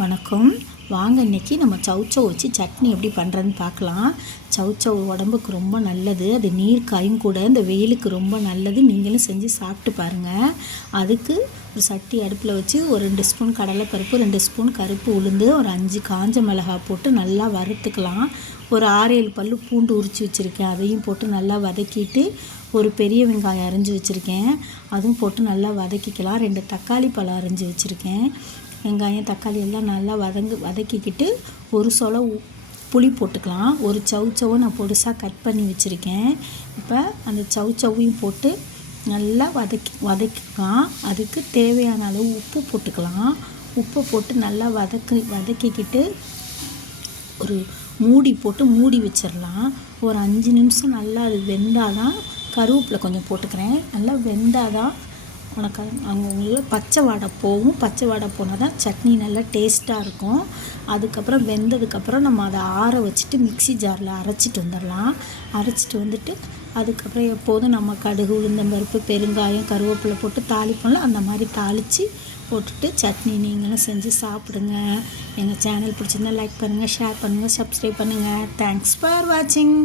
வணக்கம். வாங்க இன்றைக்கி நம்ம சௌச்சௌ வச்சு சட்னி எப்படி பண்ணுறதுன்னு பார்க்கலாம். சௌச்சௌ உடம்புக்கு ரொம்ப நல்லது, அது நீர் காயும் கூட, இந்த வெயிலுக்கு ரொம்ப நல்லது. நீங்களும் செஞ்சு சாப்பிட்டு பாருங்கள். அதுக்கு ஒரு சட்டி அடுப்பில் வச்சு ஒரு 2 ஸ்பூன் கடலைப்பருப்பு, 2 ஸ்பூன் கருப்பு உளுந்து, ஒரு 5 காஞ்ச மிளகாய் போட்டு நல்லா வறுத்துக்கலாம். ஒரு 6-7 பல் பூண்டு உரித்து வச்சுருக்கேன், அதையும் போட்டு நல்லா வதக்கிட்டு, ஒரு பெரிய வெங்காயம் அரிஞ்சு வச்சுருக்கேன், அதுவும் போட்டு நல்லா வதக்கிக்கலாம். 2 தக்காளி பழம் அரிஞ்சு வச்சுருக்கேன். வெங்காயம் தக்காளி எல்லாம் நல்லா வதக்கிக்கிட்டு ஒரு சொல புளி போட்டுக்கலாம். ஒரு சௌச்சௌவை நான் பொடிசாக கட் பண்ணி வச்சுருக்கேன். இப்போ அந்த சௌச்சௌவையும் போட்டு நல்லா வதக்கிக்கலாம். அதுக்கு தேவையான அளவு உப்பு போட்டுக்கலாம். உப்பு போட்டு நல்லா வதக்கிக்கிட்டு ஒரு மூடி போட்டு மூடி வச்சிடலாம். ஒரு 5 நிமிஷம் நல்லா அது வெந்தால் தான், கருவேப்பிலை கொஞ்சம் போட்டுக்கிறேன், நல்லா வெந்தால் தான் உங்களுக்கு பச்சை வாடை போகும். பச்சை வாடை போனால் தான் சட்னி நல்லா டேஸ்ட்டாக இருக்கும். அதுக்கப்புறம் வெந்ததுக்கப்புறம் நம்ம அதை ஆற வச்சுட்டு மிக்ஸி ஜாரில் அரைச்சிட்டு வந்துடலாம். அரைச்சிட்டு வந்துட்டு அதுக்கப்புறம் எப்போதும் நம்ம கடுகு, உளுந்தம்பருப்பு, பெருங்காயம், கருவேப்பிலை போட்டு தாளிப்போம்ல, அந்த மாதிரி தாளித்து போட்டுட்டு சட்னி நீங்களும் செஞ்சு சாப்பிடுங்க. எங்கள் சேனல் பிடிச்சிருந்தா லைக் பண்ணுங்கள், ஷேர் பண்ணுங்கள், சப்ஸ்கிரைப் பண்ணுங்கள். தேங்க்ஸ் ஃபார் வாட்சிங்.